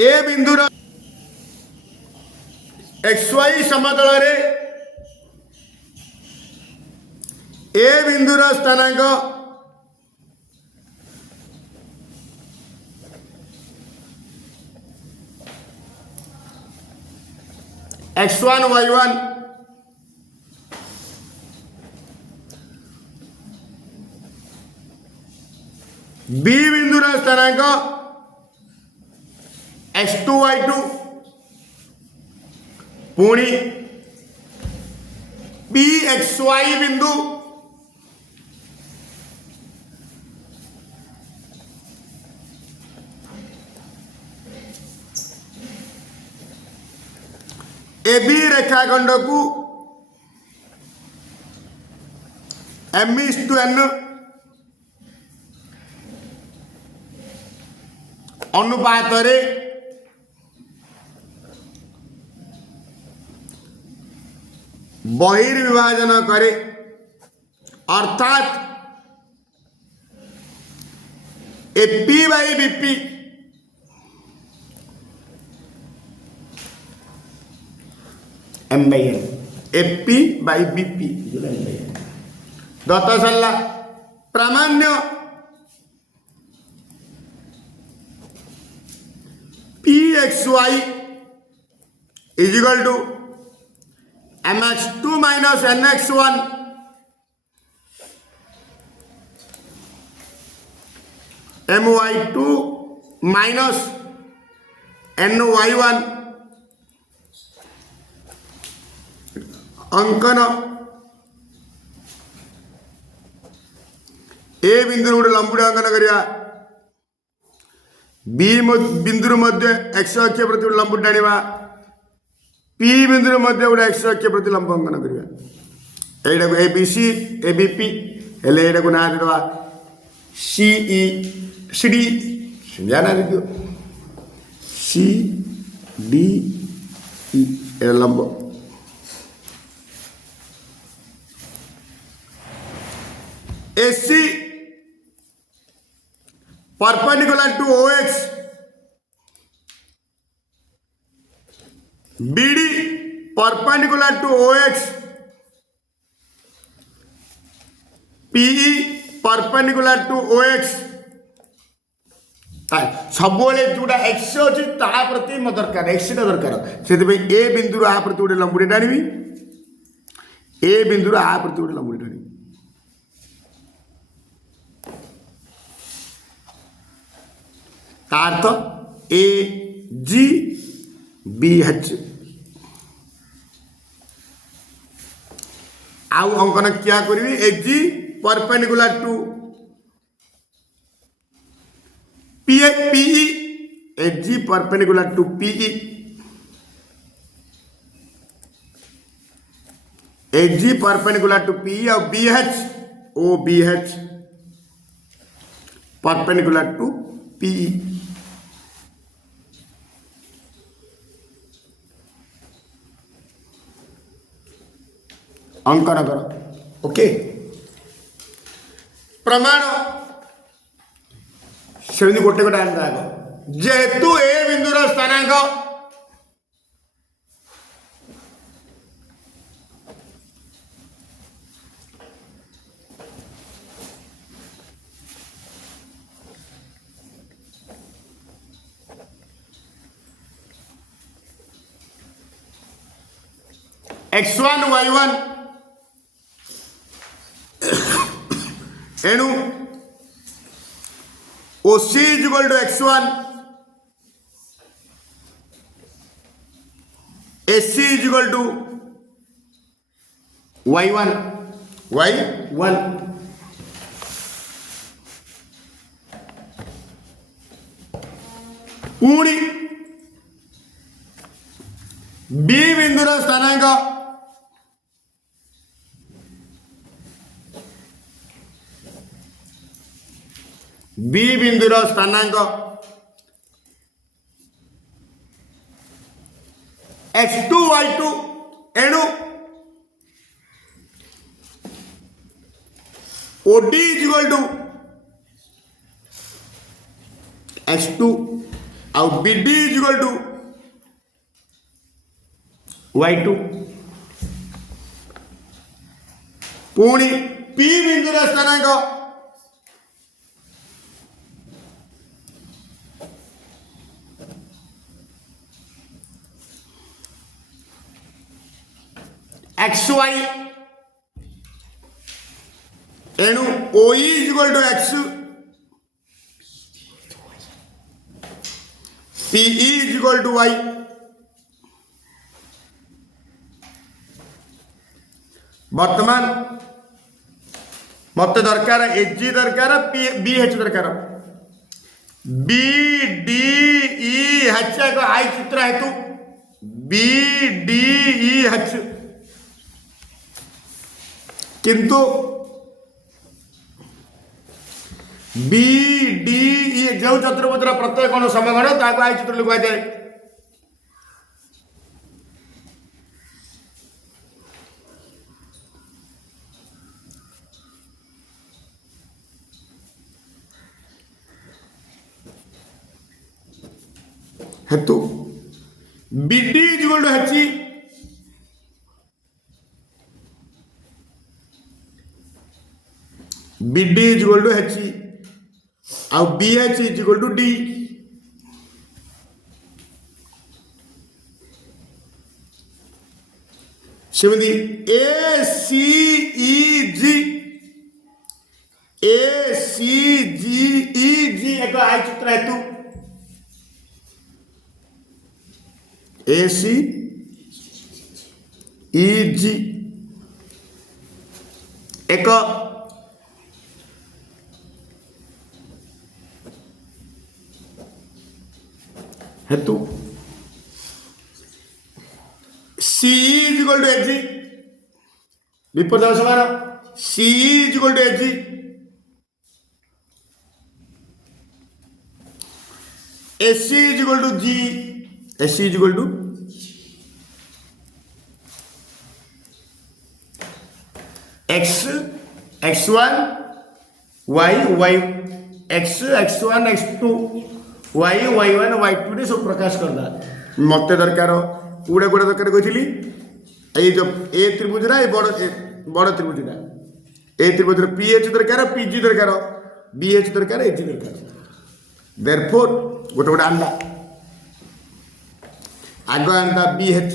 ए बिंदुर XY समतल रे ए बिंदुर स्थानांक x1 y1 B बिंदुर स्थानांक x2 y2 पुणी पी XY बिंदु AB रेखाखंड को M:n अनुपात रे बहिर्विभाजन करे अर्थात AP by BP M/n AP by BP दत्त सरला प्रामाण्य PXY is equal to MX2 minus NX1 MY2 minus NY1 अंकन ए बिंदु गोटे लंबुड़ा अंकन करिया बी बिंदु मध्य एक्स अक्ष प्रति लंबु टाणिबा पी बिंदु मध्य गोटे एक्स अक्ष प्रति लंब अंकन करिया एटा को ABC ABP हेले एटा को ना देबा CE CD जाना दियो CDE ए लंब AC perpendicular to OX BD perpendicular to OX PE perpendicular to OX सबोले जोड़ा एक्स अच्छी ता प्रति मत दरकार एक्स टा दरकार से ए बिंदु आ प्रति गोटे लंबुड़ी टाणी ए बिंदु आ प्रति गोटे लंबुड़ी टाणी अर्थ AGBH आउ अंकन क्या करी AG perpendicular to PE AG perpendicular to PE AG perpendicular to PE और BH OBH perpendicular to PE अंकन करो ओके प्रमाण से गोटे गोटे आंसर जेहेतु ए बिंदुर स्थानांक x1 y1 एणु OC is equal to x1 AC is equal to y1 पुणी B बिंदुर स्थानांक B बिंदुर स्थानांक x2 y2 एणु OD is equal to x2 ଆଉ BD is equal to Y2 ପୁଣି P ବିନ୍ଦୁର ସ୍ଥାନାଙ୍କ XY एणु OE is equal to X PE is equal to Y वर्तमान मत दरकार HG दरकार BH दरकार BDEH को आई चित्र हेतु BDEH किंतु BDE जो चतुर्भुजर प्रत्येक कोण समगण ताको आई चित्र लिखा जाए हेतु BD is equal to HE BD is equal to HE और BH is equal to D सेमती ACGEG एक आई चित्र हेतु ACEG एक हेतु C is equal to HG विपर्यास समान C is equal to HG AC is equal to G AC is equal to X X1 Y Y X X1 X2 Y Y1 Y2 रे सब प्रकाश करदा मते दरकार पूरा गुड़ा दरकार कहिली ए जो ए त्रिभुज रा ए बड़ त्रिभुज रा ए त्रिभुज रा PH दरकार PG दरकार BH दरकार HG दरकार देयरफॉर गोटे गोटे आंदा आग आंदा BH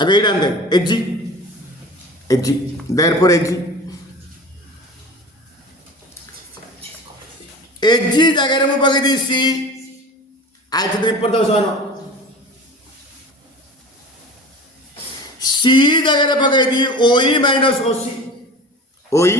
अब एटा आंदा HG देयरफॉर HG HG जगह में पकड़ दी C आज रिपोर्ट दो सवाल C जगह पकड़ दी OE minus OC OE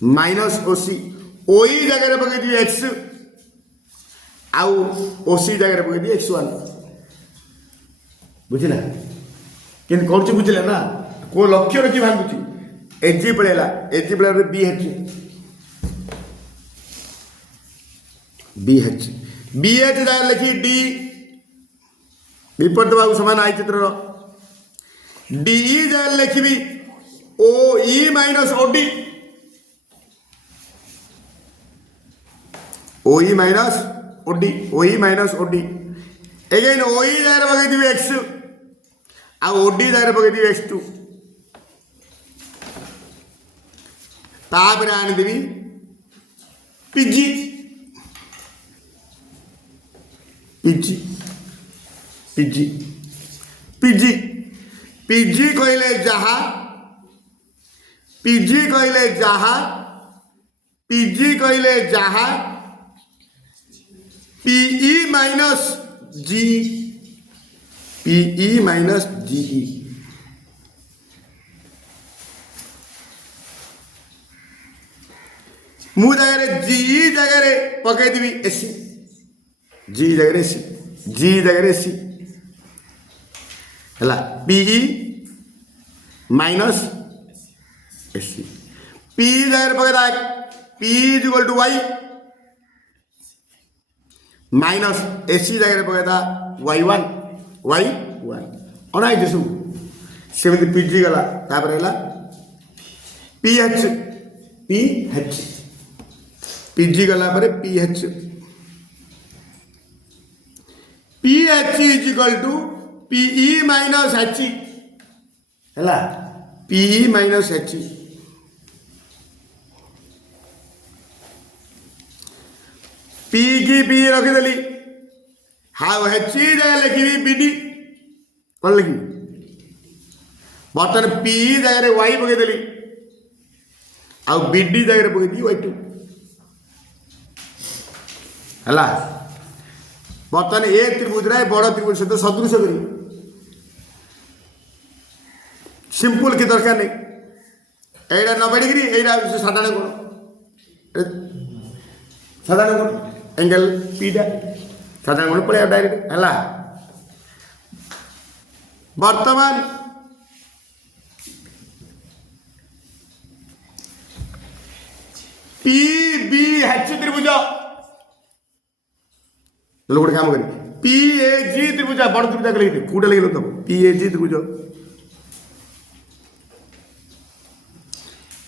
minus OC OE जगह पकड़ दी X आउ OC जगह पकड़ दी X1 बुझिला किन कोर्च बुझिला ना को लक्ष्य रखी भांगुची HG पळेला HG पळेला BH BH जगह लिखी D विपरीत बाबू समान आई चित्र DE जगह लिखी OE minus OD OE minus OD again OE जगह पकड़ X आ OD जगह पकड़ X2 तापर आने देवी PG कहले जहा PE माइनस GE मु जगह GE जगह पकई देवी AC G जगह C है PE माइनस SC P जगह पकड़ा P is equal to Y minus SC जगह पकड़ा Y1 अनाई सब सेमती PG गला तापर है PH पी एच पीजी गला पर P H is equal to PE minus H है पीई माइनस एच पी की पी रखिदेली हाँ एच जगह लिखी बीडी कौन लिखी बर्तमान पी जगह वाई पकईदेली आउ बीडी जगह पकईदी वाई टू है बर्तमान ए त्रिभुज बड़ त्रिभुज सहित सदृश करी सिंपल कि दरकार नहीं एटा न बढ़ी यहाँ साधारण गुण साधारण गुण एंगल पीटा साधारण गुण पड़े डायरेक्ट है वर्तमान पी बी एच त्रिभुज गोटे काम कर पी ए जी त्रिभुज बड़ त्रिभुज लिखिए कौटा लिखे तुम पी ए जी त्रिभुज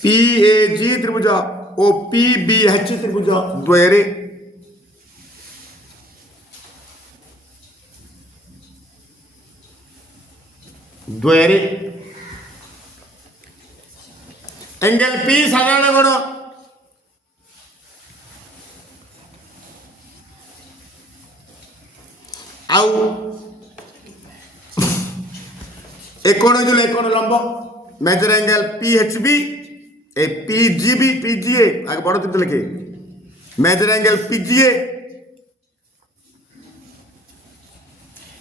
पी ए जी त्रिभुज ओ पी बी एच त्रिभुज द्वयरे द्वयरे एंगल पी साधारण गुण आउ एकोण जो एकोण लंब measure angle P H B A P G B P G A आगे बड़ चित्र लिखे measure angle P G A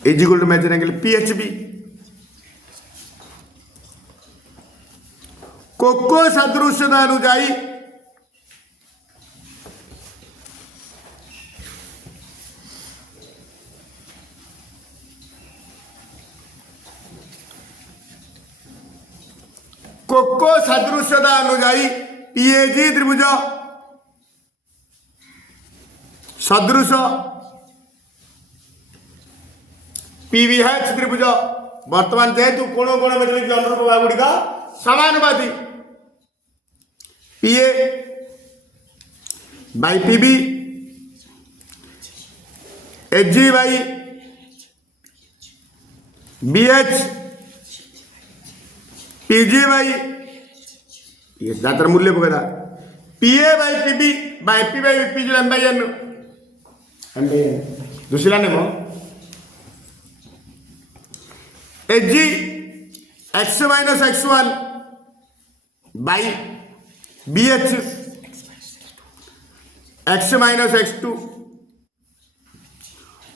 is equal to measure angle P H B कोको सदृशता अनुजाई कोको सदृशता अनुजाई पीएजी त्रिभुज सदृश पीवीएच त्रिभुज वर्तमान जेहेतु कोण कोण मेट्रिक अनुरूप भाग गुड़िक समानुपाती PA by PB HG by BH PG by ये ज्यादातर मूल्य पकड़ा PA by PB by P by PG M by N दुसरा नेम HG x minus x one by BH x minus x two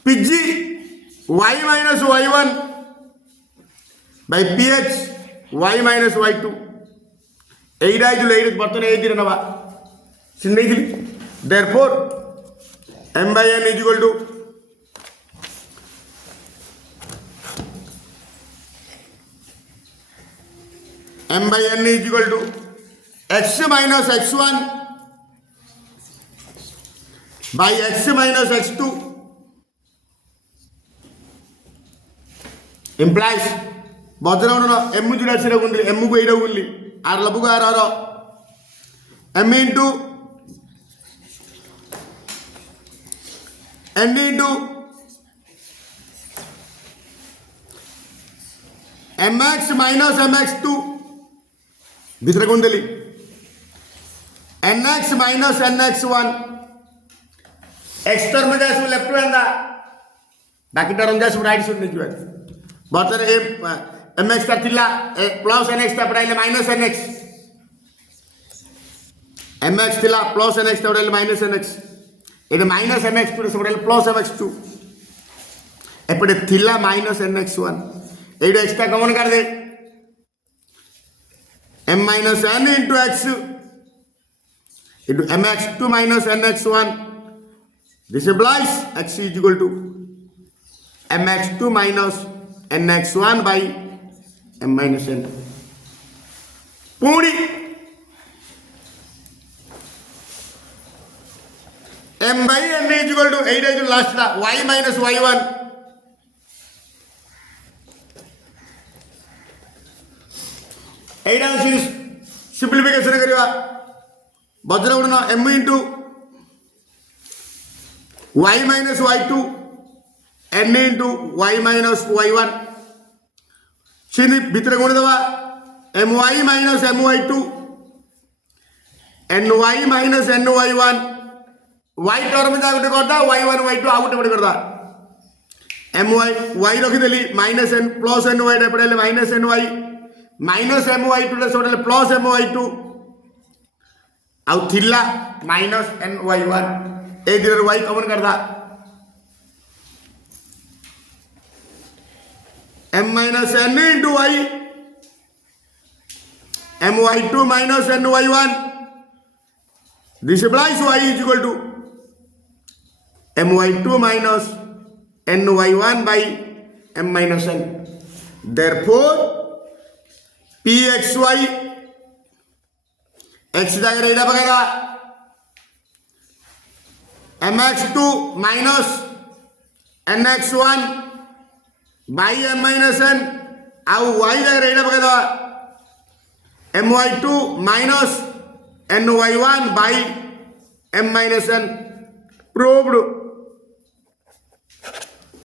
PG y minus y one by PH y minus y two एटा बर्तमान ये नवा सिंधी therefore M by N is equal to M by N is equal to x minus x one by x minus x two implies वज्रगुण M जो M को यू गुली आर लब को आर M into N into M x minus M x two भीतर कौन देली N x minus N x one x term जाए सब लेफ्ट हैंड बाकी टर्म जाए सब राइट साइड नहीं बर्तमान एम एक्स का थिला प्लस एन एक्स पढ़ाइले minus N x M x थिला प्लस एन एक्स पढ़ाइले माइनस एन एक्स ये माइनस एम एक्स टू पढ़ाइले प्लस एम एक्स टू एपटे थिला माइनस एन एक्स वन ये एक्सट्रा कमन कर दे M minus N into x into M x two minus N x one this implies x is equal to M x two minus N x one by M minus N पुणी M by N is equal to एट जो last y minus y one एटा simplification करवा మధ్యలో ఉన్న m into y minus y2 n into y minus y1 şimdi bitirgondava my minus my2 ny minus ny1 y term में आगुटे करता y1 y2 आगुटे पड़े करता my y रखिदेली माइनस n प्लस ny पड़ेले माइनस ny माइनस my2 ले सोडले plus my2 आउ थिला माइनस ny1 ए दिर y कॉमन करता m minus n into y my2 minus ny1 this implies y is equal to my2 minus ny1 by m minus n. Therefore pxy x దగ్గర ఏడా కదా mx2 minus nx1 by m minus n ଆଉ y దగ్గర ఏడా కదా my2 minus ny1 by m minus n proved